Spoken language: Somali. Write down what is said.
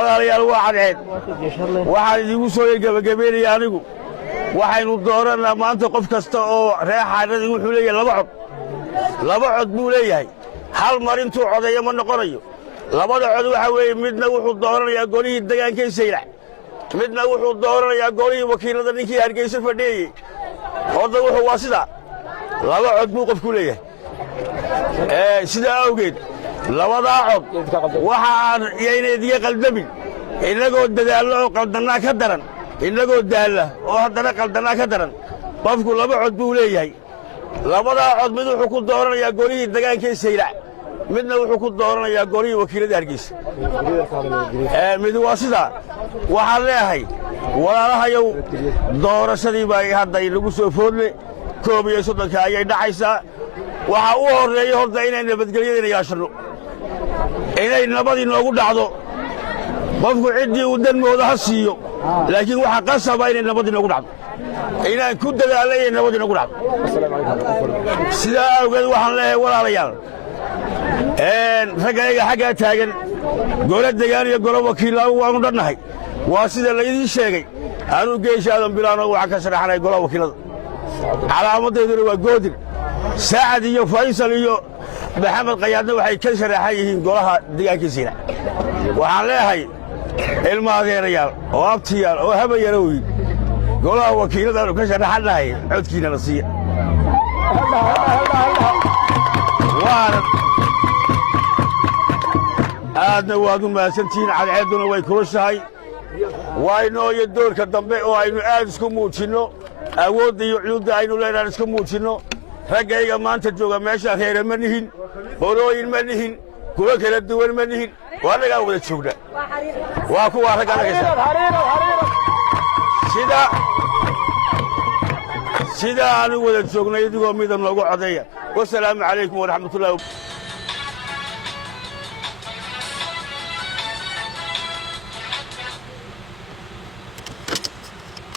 walaalayaal waa cadceed waxaan idigu soo gebagabeynaya anigu waxaynu doorannaa maanta qof kasta oo reer xaadhadii wuxuu leeyahay laba cod buu leeyahay hal mar intuu codeeyo ma noqonayo labada cod waxaa weeye midna wuxuu dooranayaa golihii degaanka Saylac midna wuxuu dooranayaa golihii wakiilada ninkii Hargeysa fadhiyey horta wuxuu waa sida laba cod buu qofku leeyahay sida awgeed labada cod waxaan yaynaydiga qaldamin inagoo dadaallo oo qaldanaa ka daran inagoo daalla oo haddana qaldanaa ka daran qofku laba cod buu leeyahay labada cod mid wuxuu ku dooranayaa golihii degaanka Saylac midna wuxuu ku dooranayaa golihii wakiilada Hargeysa mid waa sida waxaan leeyahay walaalahayow doorashadii baa hadda inagu soo foodle 31 ayay dhacaysaa waxa u horeeyo horta inay nabadgelyada ilaashano inay nabadii noogu dhacdo qofku cidii uu danmooda ha siiyo laakiin waxa qasaba inay nabadii noogu dhacdo inaan ku dadaalay nabadii noogu dhacdo sida awgeed waxaan leeyahay walaalayaal ragayga xagga taagan golaha deegaan iyo golaha wakiilada waanu dhannahay waa sida la idin sheegay aanu geeshaadan bilaano waxa ka sharaxnay golaha wakiilada calaamadeeduna waa goodir saacad iyo faysal iyo maxamed qayaadna waxay ka sharaxan yihiin golaha deegaanka Saylac waxaan leeyahay ilmaadeerayaal oo abtiyaal oo habayarooyin golaha wakiilada ka sharaxanahay codkiina la siiya aadna waad u mahadsantihiin cadceeduna way kulushahay waynoo iyo doorka dambe oo aynu aad isku muujinno awoodda iyo cududda aynu leenahay isku muujinno raggayga maanta jooga meesha reere ma nihin qorooyin ma nihin kuwa kala duwan ma nihin waa nagaa wada joogna waa kuwa ragga sida aanu wada joognay idigoo mida noogu codeeya wasalaamu calaykum waraxmatullaahi